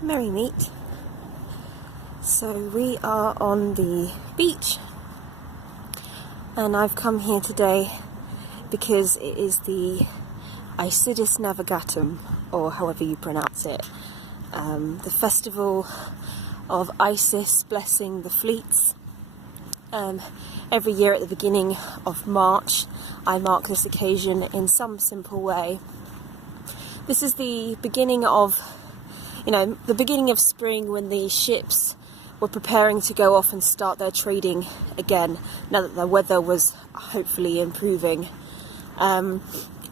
Merry meet. So we are on the beach and I've come here today because it is the Isidis Navigatum, or however you pronounce it, the festival of Isis blessing the fleets. Every year at the beginning of March I mark this occasion in some simple way. This is the beginning of the beginning of spring, when the ships were preparing to go off and start their trading again, now that the weather was hopefully improving. And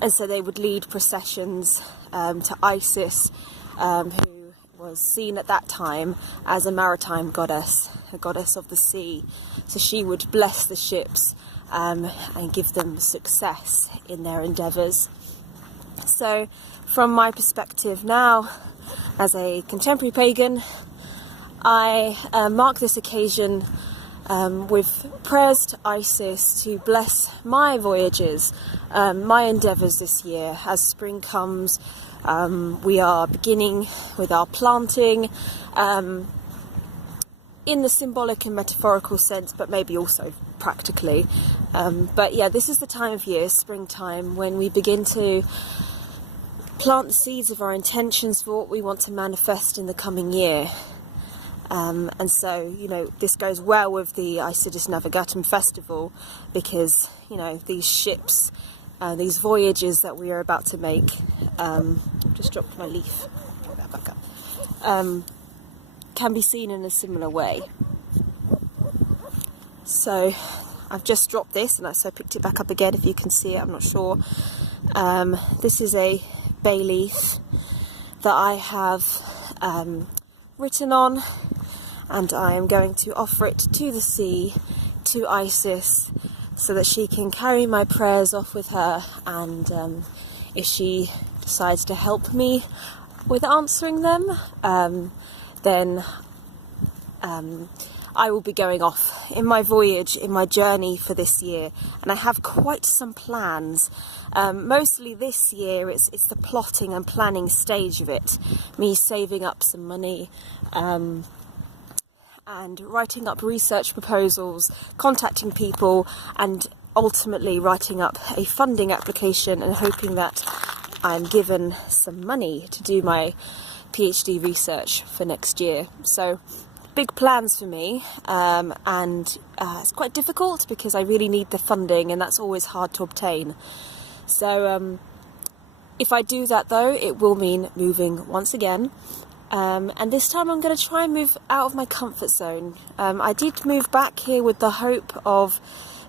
so they would lead processions to Isis, who was seen at that time as a maritime goddess, a goddess of the sea. So she would bless the ships and give them success in their endeavours. So from my perspective now, as a contemporary pagan, I mark this occasion with prayers to Isis to bless my voyages, my endeavours this year. As spring comes, we are beginning with our planting, in the symbolic and metaphorical sense, but maybe also practically. But yeah, this is the time of year, springtime, when we begin to plant the seeds of our intentions for what we want to manifest in the coming year. And so, this goes well with the Isidis Navigatum festival, because, these ships, these voyages that we are about to make, just dropped my leaf, get that back up, can be seen in a similar way. So I've just dropped this and so I picked it back up again, if you can see it, I'm not sure. This is a bay leaf that I have written on, and I am going to offer it to the sea, to Isis, so that she can carry my prayers off with her, and if she decides to help me with answering them, then I will be going off in my voyage, in my journey for this year, and I have quite some plans. Mostly this year it's the plotting and planning stage of it, me saving up some money, and writing up research proposals, contacting people, and ultimately writing up a funding application and hoping that I'm given some money to do my PhD research for next year. So big plans for me, and it's quite difficult because I really need the funding, and that's always hard to obtain. So if I do that though, it will mean moving once again, and this time I'm going to try and move out of my comfort zone. I did move back here with the hope of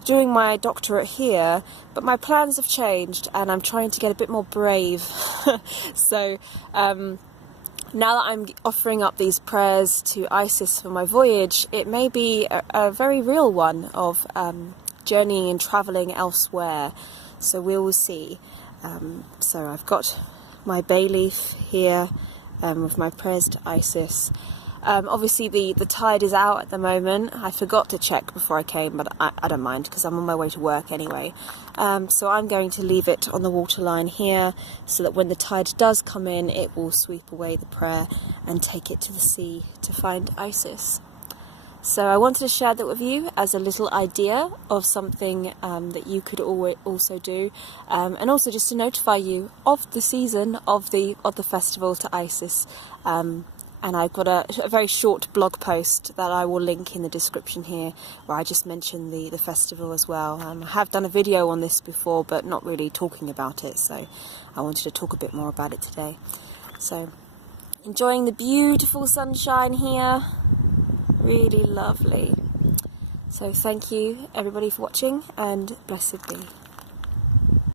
doing my doctorate here, but my plans have changed and I'm trying to get a bit more brave. So now that I'm offering up these prayers to Isis for my voyage, it may be a very real one of journeying and travelling elsewhere. So we will see. So I've got my bay leaf here with my prayers to Isis. Obviously the tide is out at the moment. I forgot to check before I came, but I don't mind because I'm on my way to work anyway. So I'm going to leave it on the waterline here so that when the tide does come in, it will sweep away the prayer and take it to the sea to find Isis. So I wanted to share that with you as a little idea of something that you could also do, and also just to notify you of the season of the festival to Isis. And I've got a very short blog post that I will link in the description here, where I just mention the festival as well. I have done a video on this before, but not really talking about it, so I wanted to talk a bit more about it today. So, enjoying the beautiful sunshine here, really lovely. So thank you everybody for watching, and blessed be.